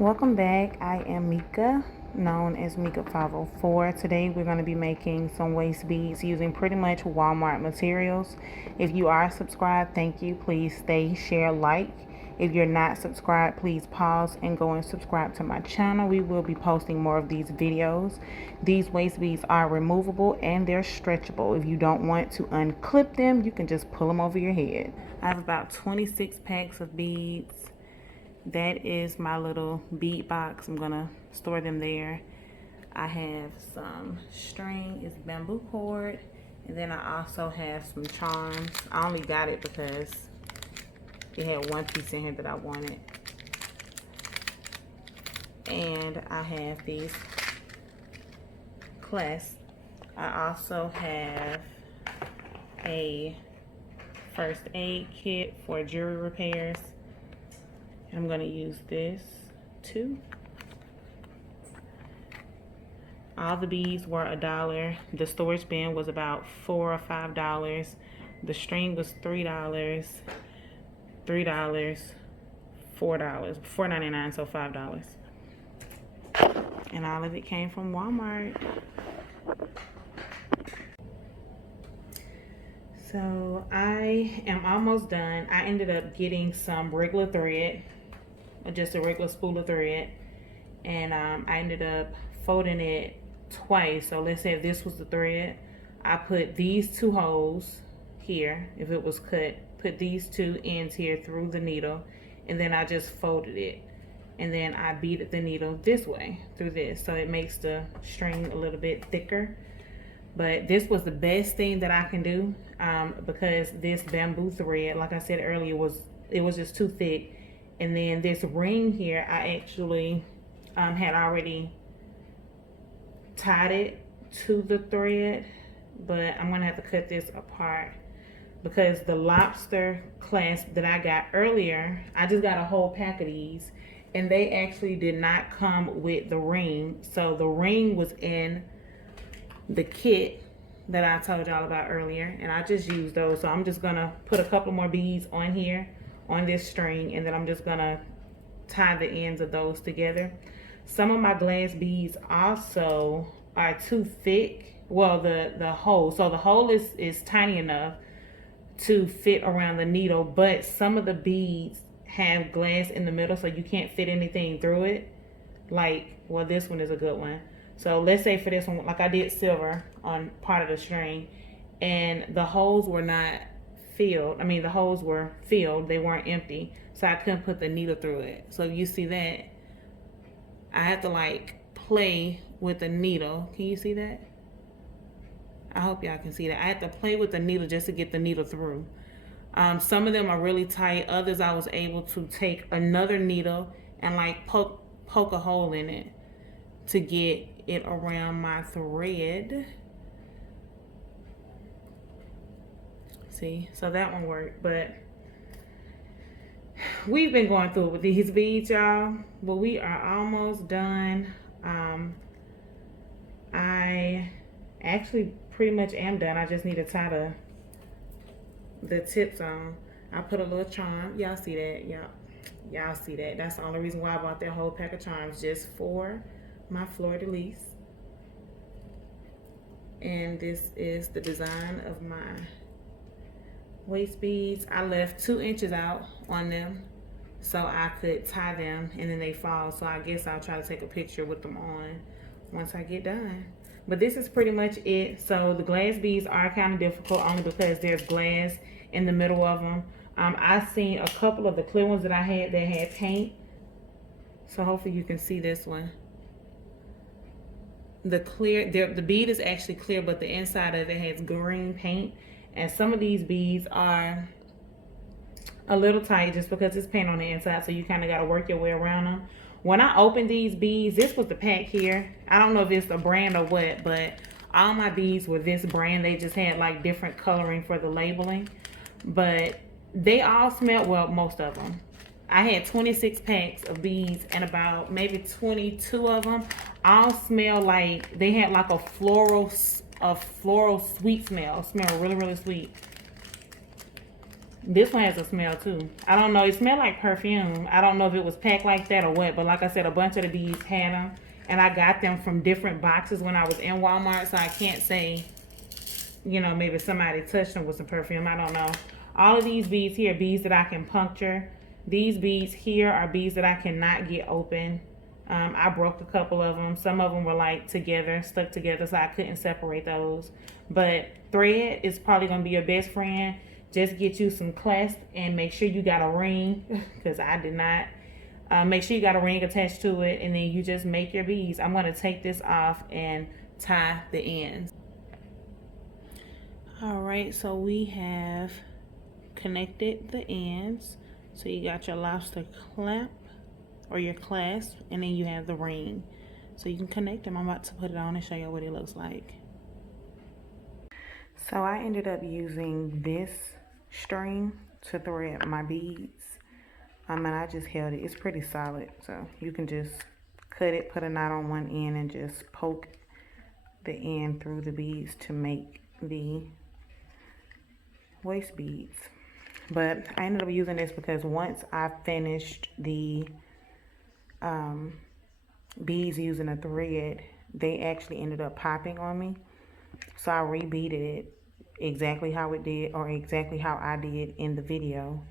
Welcome back. I am Mika, known as Mika 504. Today we're going to be making some waist beads using pretty much Walmart materials. If you are subscribed, thank you. Please stay, share, like. If you're not subscribed, please pause and go and subscribe to my channel. We will be posting more of these videos. These waist beads are removable and they're stretchable. If you don't want to unclip them, you can just pull them over your head. I have about 26 packs of beads. That is my little bead box. I'm gonna store them there. I have some string, it's bamboo cord, and then I also have some charms. I only got it because it had one piece in here that I wanted. And I have these clasps. I also have a first aid kit for jewelry repairs. I'm going to use this too. All the beads were $1. The storage bin was about $4 or $5. The string was $3, $4, $4.99, so $5. And all of it came from Walmart. So I am almost done. I ended up getting some regular thread, just a regular spool of thread, and I ended up folding it twice. So let's say if this was the thread, I put these two holes here, if it was cut, put these two ends here through the needle, and then I just folded it, and then I beaded the needle this way through this, so it makes the string a little bit thicker. But this was the best thing that I can do because this bamboo thread, like I said earlier, it was just too thick. And then this ring here, I actually had already tied it to the thread, but I'm gonna have to cut this apart because the lobster clasp that I got earlier, I just got a whole pack of these, and they actually did not come with the ring. So the ring was in the kit that I told y'all about earlier, and I just used those. So I'm just gonna put a couple more beads on here on this string, and then I'm just gonna tie the ends of those together. Some of my glass beads also are too thick. Well, the hole, so the hole is tiny enough to fit around the needle, but some of the beads have glass in the middle, so you can't fit anything through it. Like, well, this one is a good one. So let's say for this one, like I did silver on part of the string, and the holes were not filled. I mean, the holes were filled, they weren't empty, so I couldn't put the needle through it. So you see that I have to like play with the needle. Can you see that? I hope y'all can see that. I have to play with the needle just to get the needle through. Some of them are really tight. Others I was able to take another needle and like poke a hole in it to get it around my thread. See, so that one worked, but we've been going through it with these beads, y'all, but we are almost done. I actually pretty much am done. I just need to tie the tips on. I put a little charm. Y'all see that? Y'all see that? That's the only reason why I bought that whole pack of charms, just for my fleur-de-lis. And this is the design of my waist beads. I left 2 inches out on them so I could tie them, and then they fall. So I guess I'll try to take a picture with them on once I get done. But this is pretty much it. So the glass beads are kind of difficult only because there's glass in the middle of them. I seen a couple of the clear ones that I had that had paint, so hopefully you can see this one. The bead is actually clear, but the inside of it has green paint. And some of these beads are a little tight just because it's paint on the inside, so you kind of got to work your way around them. When I opened these beads, this was the pack here. I don't know if it's a brand or what, but all my beads were this brand. They just had like different coloring for the labeling, but they all smelled, well, most of them. I had 26 packs of beads, and about maybe 22 of them all smell like they had like a floral sweet smell. Smell really, really sweet. This one has a smell too. I don't know. It smelled like perfume. I don't know if it was packed like that or what. But like I said, a bunch of the beads had them. And I got them from different boxes when I was in Walmart. So I can't say, you know, maybe somebody touched them with some perfume. I don't know. All of these beads here are beads that I can puncture. These beads here are beads that I cannot get open. I broke a couple of them. Some of them were like together, stuck together, so I couldn't separate those. But thread is probably going to be your best friend. Just get you some clasp and make sure you got a ring, because I did not. Make sure you got a ring attached to it, and then you just make your beads. I'm going to take this off and tie the ends. All right, so we have connected the ends. So you got your lobster clamp or your clasp, and then you have the ring. So you can connect them. I'm about to put it on and show you what it looks like. So I ended up using this string to thread my beads. And I just held it. It's pretty solid. So you can just cut it, put a knot on one end, and just poke the end through the beads to make the waist beads. But I ended up using this because once I finished the beads using a thread, they actually ended up popping on me. So I rebeaded it exactly how it did, or exactly how I did in the video.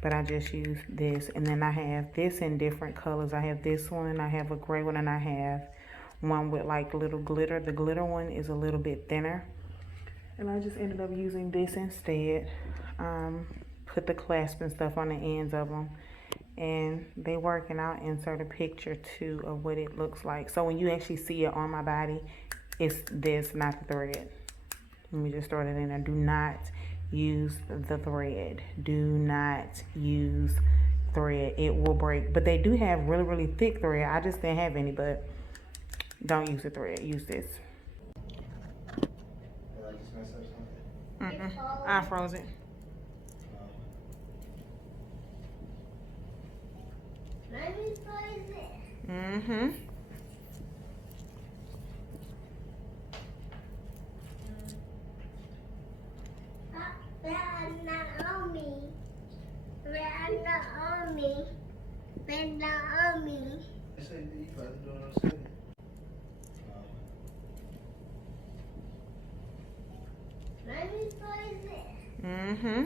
But I just used this, and then I have this in different colors. I have this one, I have a gray one, and I have one with like little glitter. The glitter one is a little bit thinner. And I just ended up using this instead. Put the clasp and stuff on the ends of them. And they work, and I'll insert a picture too of what it looks like. So when you actually see it on my body, it's this, not the thread. Let me just throw it in there. Do not use the thread. Do not use thread. It will break. But they do have really, really thick thread. I just didn't have any, but don't use the thread. Use this. I froze it. Let me froze it. Mm-hmm. They're not on me. They're not on me. They're not on me. Let me froze it. Mm-hmm.